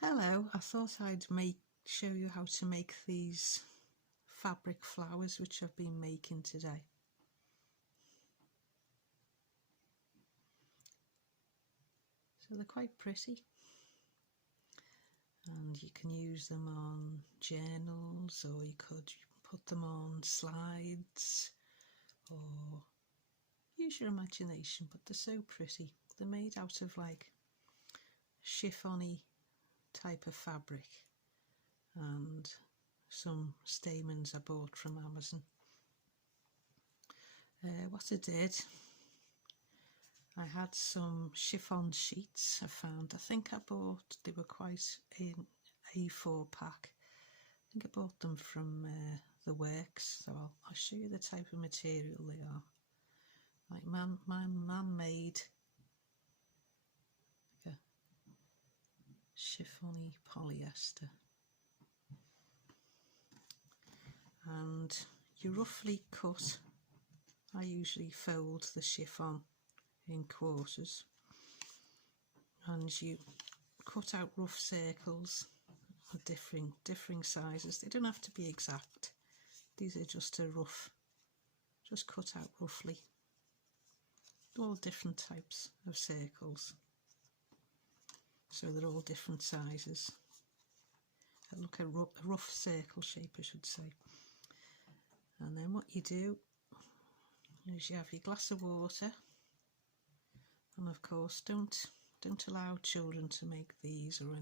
Hello, I thought I'd show you how to make these fabric flowers which I've been making today. So they're quite pretty and you can use them on journals, or you could put them on slides, or use your imagination, but they're so pretty. They're made out of like chiffon-y type of fabric and some stamens I bought from Amazon. What I did, I had some chiffon sheets I found. I think I bought, they were quite in A4 pack. I think I bought them from the works, so I'll show you the type of material they are. Like man-made, like a chiffon-y polyester. And you roughly cut, I usually fold the chiffon in quarters, and you cut out rough circles of differing sizes. They don't have to be exact. These are just just cut out roughly. All different types of circles, so they're all different sizes. Look, a rough circle shape, I should say. And then what you do is you have your glass of water, and of course don't allow children to make these, or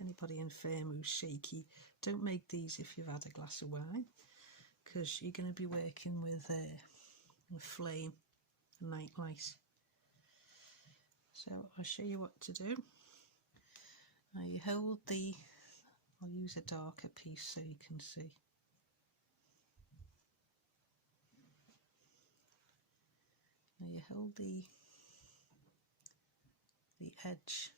anybody infirm who's shaky. Don't make these if you've had a glass of wine, because you're going to be working with a flame, a night light. So I'll show you what to do. Now you hold I'll use a darker piece so you can see. Now you hold the edge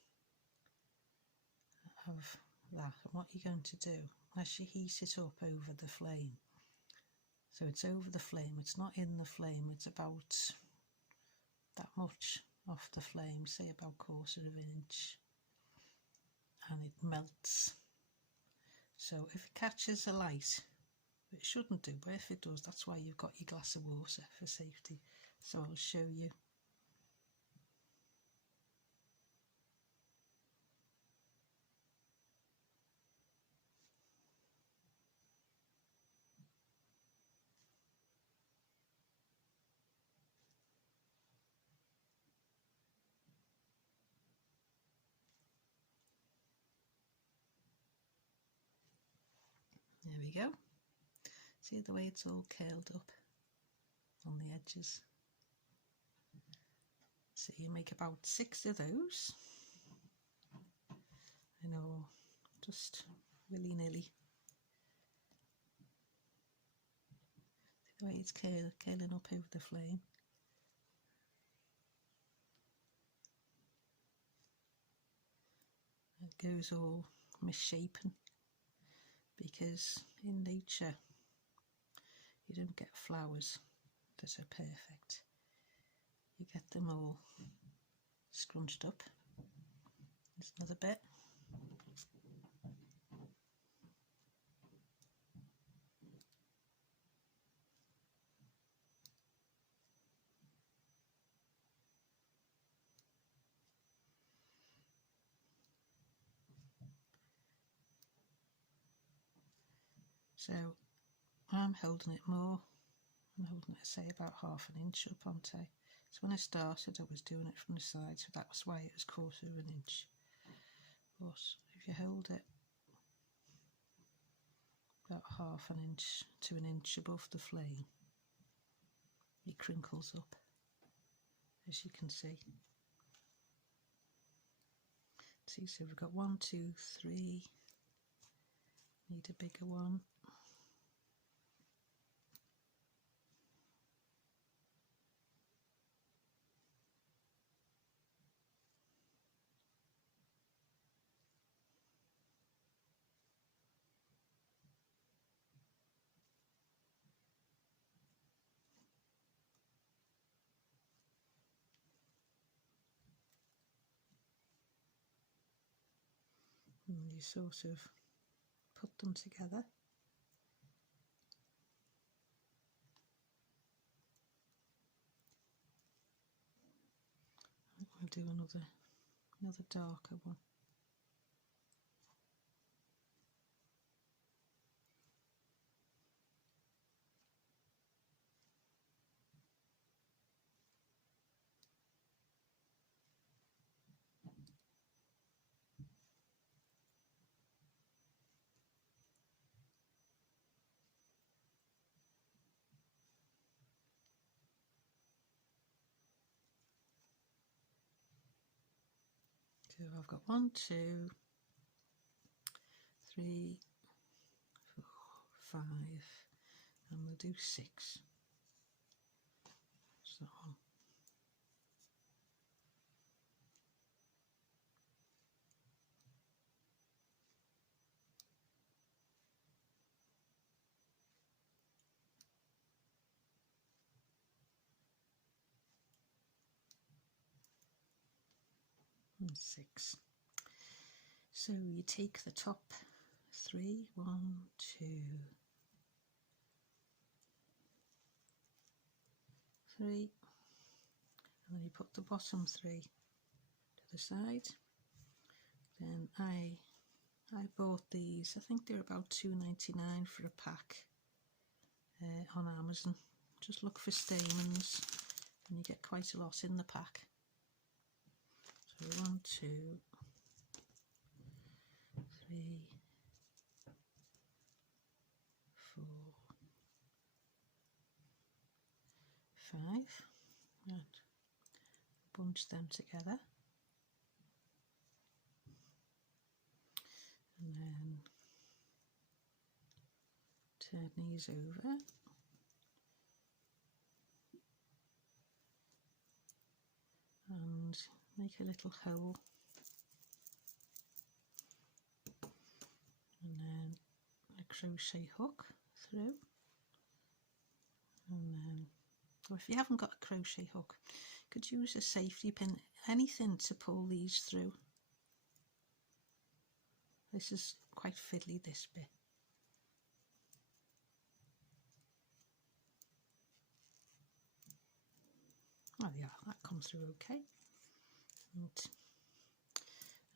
of that, and what you're going to do, as you heat it up over the flame, so it's over the flame, it's not in the flame, it's about that much off the flame, say about 1/4 of an inch, and it melts. So if it catches a light, it shouldn't do, but if it does, that's why you've got your glass of water, for safety. So I'll show you. There we go. See the way it's all curled up on the edges? So you make about 6 of those. I know, just willy-nilly. See the way it's curling up over the flame? It goes all misshapen, because in nature you don't get flowers that are perfect. You get them all scrunched up. There's another bit. So I'm holding it more. I'm holding it, say, about 1/2 inch up, aren't I? So when I started, I was doing it from the side, so that was why it was 1/4 of an inch. But if you hold it about 1/2 inch to an inch above the flame, it crinkles up, as you can see. See, so we've got 1, 2, 3. Need a bigger one. and you sort of put them together. I'll do another darker one. So I've got 1, 2, 3, 4, 5, and we'll do 6. That's that one. And 6. So you take the top 3, 1, 2, 3, and then you put the bottom 3 to the side. Then I bought these, I think they're about £2.99 for a pack on Amazon. Just look for stamens and you get quite a lot in the pack. So 1, 2, 3, 4, 5, and bunch them together, and then turn these over, and make a little hole, and then a crochet hook through, and then, or if you haven't got a crochet hook, you could use a safety pin, anything to pull these through. This is quite fiddly, this bit. Oh yeah, that comes through okay.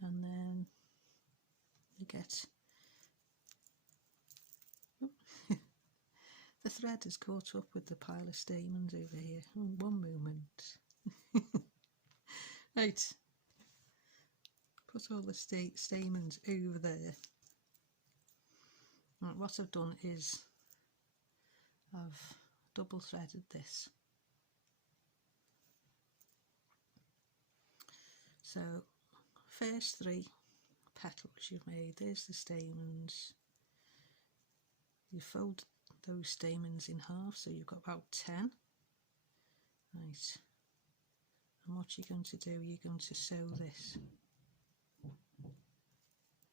And then you get the thread is caught up with the pile of stamens over here. One moment. Right, put all the stamens over there. Right, what I've done is I've double threaded this. So first 3 petals you've made, there's the stamens. You fold those stamens in half, so you've got about 10. Right, and what you're going to do, you're going to sew this.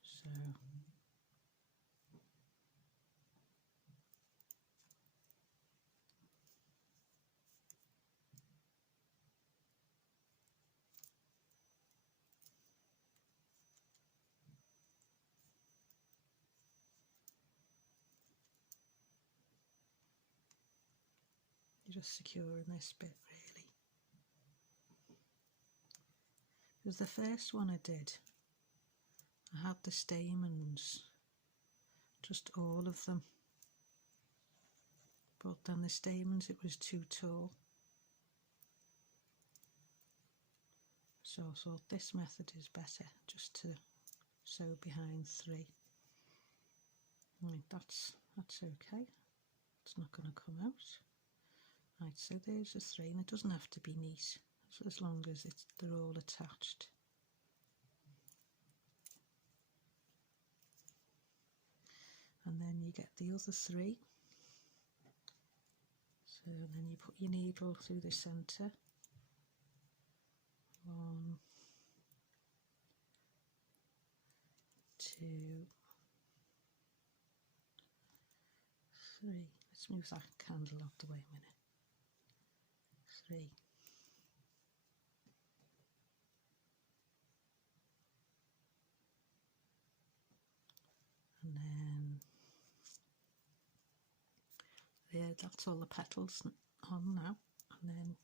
So you're just securing this bit really. Because the first one I did, I had the stamens, just all of them, but then the stamens, it was too tall. So I thought this method is better, just to sew behind 3. Right, that's okay. It's not going to come out. Right, so there's the 3, and it doesn't have to be neat, so as long as they're all attached. And then you get the other 3. So then you put your needle through the centre. 1, 2, 3. Let's move that candle out the way a minute. 3. and then there, that's all the petals on now, and then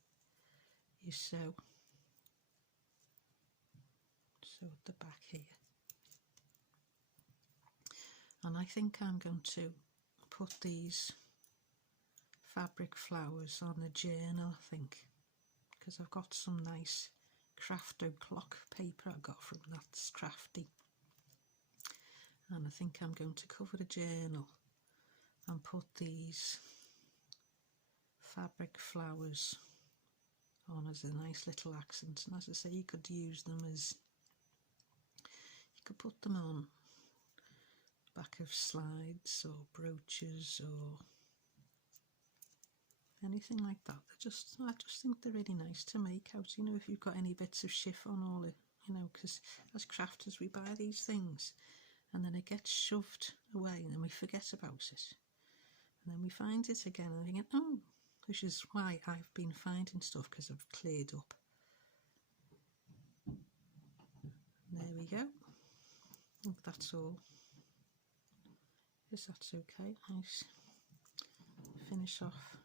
you sew at the back here. And I think I'm going to put these fabric flowers on a journal, I think, because I've got some nice Crafto clock paper I got from That's Crafty, and I think I'm going to cover the journal and put these fabric flowers on as a nice little accent. And as I say, you could use them as, you could put them on back of slides or brooches or anything like that. I just think they're really nice to make out, you know, if you've got any bits of chiffon or, you know, because as crafters we buy these things and then it gets shoved away and then we forget about it, and then we find it again and thinking, oh, which is why I've been finding stuff, because I've cleared up. There we go. I think that's all. Yes, that's okay. Nice. Finish off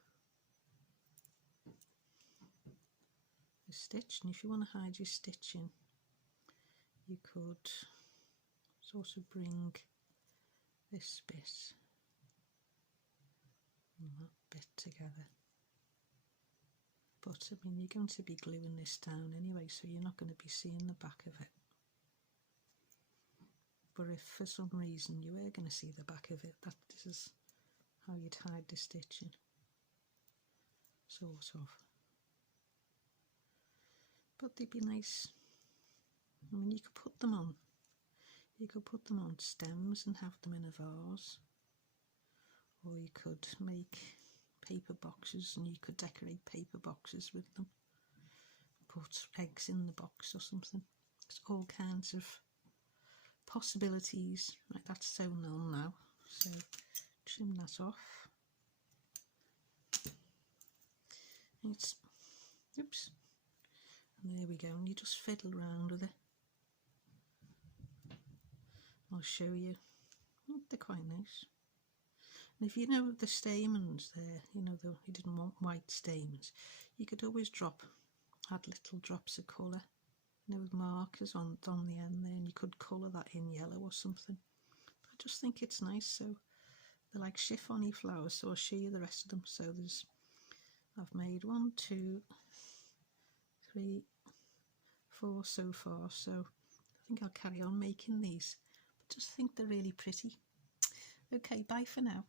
the stitch, and if you want to hide your stitching, you could sort of bring this bit and that bit together. But I mean, you're going to be gluing this down anyway, so you're not going to be seeing the back of it. But if for some reason you were going to see the back of it, this is how you'd hide the stitching, sort of. But they'd be nice. I mean, you could put them on. You could put them on stems and have them in a vase, or you could make paper boxes and you could decorate paper boxes with them. Put eggs in the box or something. There's all kinds of possibilities. Right, that's sewn on now, so trim that off. It's, oops, and there we go, and you just fiddle around with it. I'll show you. They're quite nice. And if you know the stamens there, you know, you didn't want white stamens, you could always add little drops of colour, you know, with markers on the end there, and you could colour that in yellow or something. I just think it's nice. So they're like chiffon-y flowers, so I'll show you the rest of them. So I've made 1, 2, 3, 4 so far, so I think I'll carry on making these. But just think they're really pretty. Okay, bye for now.